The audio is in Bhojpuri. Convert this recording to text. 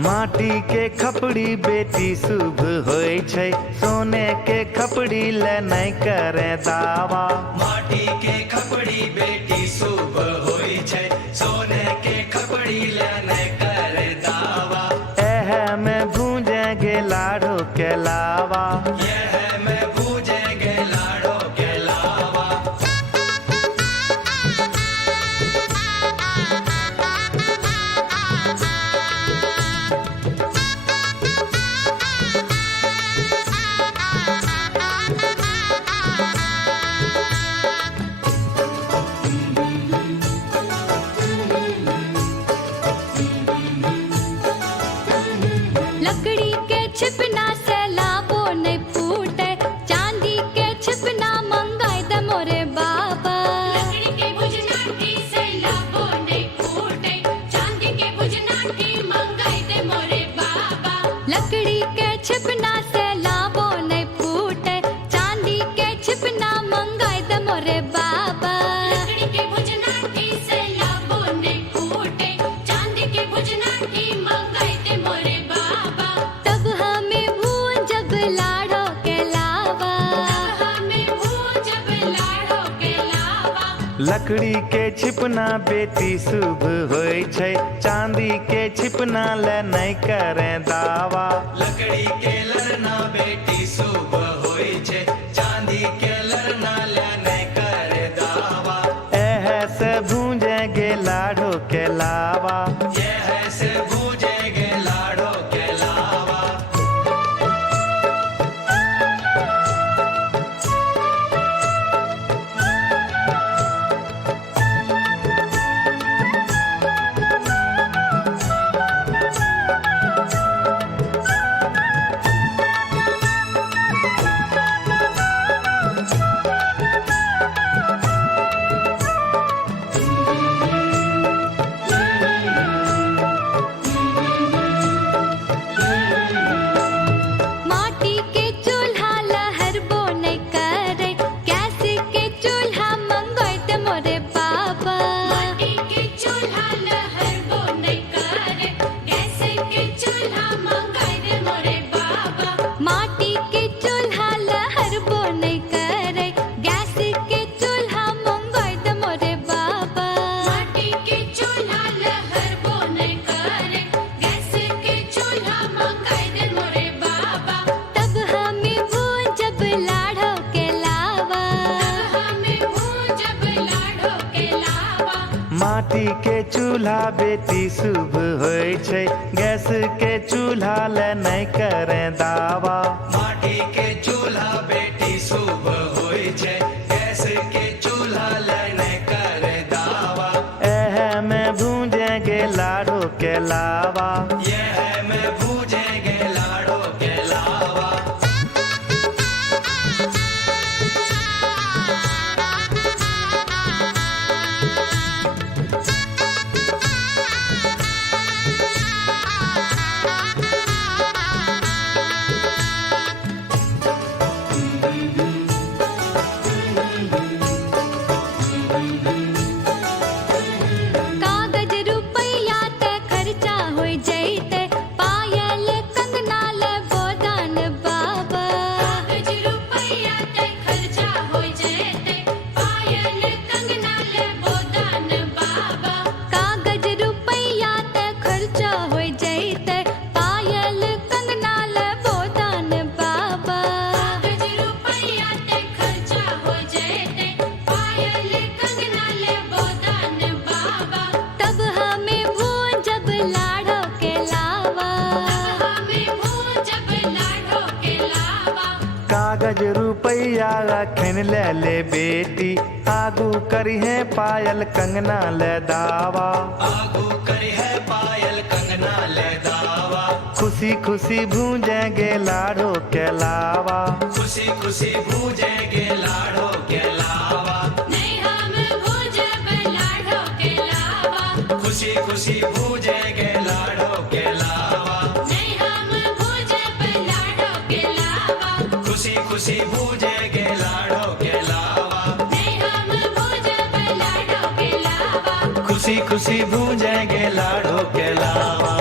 माटी के खपड़ी बेटी शुभ होय छै, सोने के खपड़ी ले नहीं करे दावा। माटी के खपड़ी बेटी शुभ होय छै, सोने के खपड़ी ले नहीं करे दावा। एह में भूंजेंगे लाड़ो के लावा, यह में भूंजेंगे लाड़ो के लावा। लकड़ी के छिपना से लाबो नहीं फूटे, चांदी के छिपना मंगाई दे मोरे बाबा। लकड़ी के भुजनाटी से लाबो नहीं फूटे, चांदी के भुजनाटी मंगाई दे मोरे बाबा। लकड़ी के छिपना से लाबो नहीं फूटे, चांदी के छिपना मंगाई दे मोरे बाबा। लकड़ी के भुजनाटी से लाबो नहीं फूटे, चांदी के भुजनाटी मंगाई दे मोरे बाबा। तब हमें भूंजब लाड़ो के लावा, हमें भूंजब लाड़ो के लावा। लकड़ी के छिपना बेटी शुभ होय छै, चांदी के छिपना ले नहीं करे दावा। लकड़ी के लड़ना बेटी शुभ होय छै, चांदी के लड़ना ले नहीं करे दावा। एह से भूंजेंगे लाड़ो के लावा, यह से भूंजेंगे लाड़ो के लावा। माटी के चूल्हा लहरबो नहीं करे, गैस के चूल्हा मंगाई दे मोरे बाबा। माटी के चूल्हा लहरबो नहीं करे, गैस के चूल्हा मंगाई दे मोरे बाबा। माटी के चूल्हा लहरबो नहीं करे, गैस के चूल्हा मंगाई दे मोरे बाबा। माटी के चूल्हा लहरबो नहीं करे, गैस के चूल्हा मंगाई दे मोरे बाबा। तब हमें भूंजब लाड़ो के लावा, हमें भूंजब लाड़ो के लावा। माटी के चूल्हा बेटी शुभ होय छै, गैस के चूल्हा ले नहीं करे दावा। माटी के चूल्हा बेटी शुभ होय छै, गैस के चूल्हा ले नहीं करे दावा। एह में भूंजेंगे लाड़ो के लावा, यह में भूंजेंगे लाड़ो के लावा। कागज रुपया ते खर्चा हो जैते, पायल कंगना ले गोदान बाबा। कागज रुपया ते खर्चा हो जेते, पायल कंगना ले गोदान बाबा। कागज रुपया ते खर्चा हो जैते, पायल कंगना ले गोदान बाबा। कागज रुपया ते खर्चा हो जेते, पायल कंगना ले गोदान बाबा। तब हमें भूंजब लाड़ो के लावा, हमें भूंजब लाड़ो के लावा। कागज रुपया रखन ले बेटी, आगू करी है पायल कंगना ले दावा। आगू करी है पायल कंगना ले दावा। खुशी खुशी भूंजेंगे लाड़ो के लावा, खुशी खुशी भूंजेंगे लाड़ो के लावा। नहीं हम भूंजब लाड़ो के लावा। खुशी खुशी भूंजेंगे लाड़ो के लावा। नहीं हम भूंजब लाड़ो के लावा। खुशी खुशी भूंजेंगे लाड़ो के लावा। नहीं हम भूंजब लाड़ो के लावा। खुशी खुशी भूंजेंगे लाड़ो के लावा।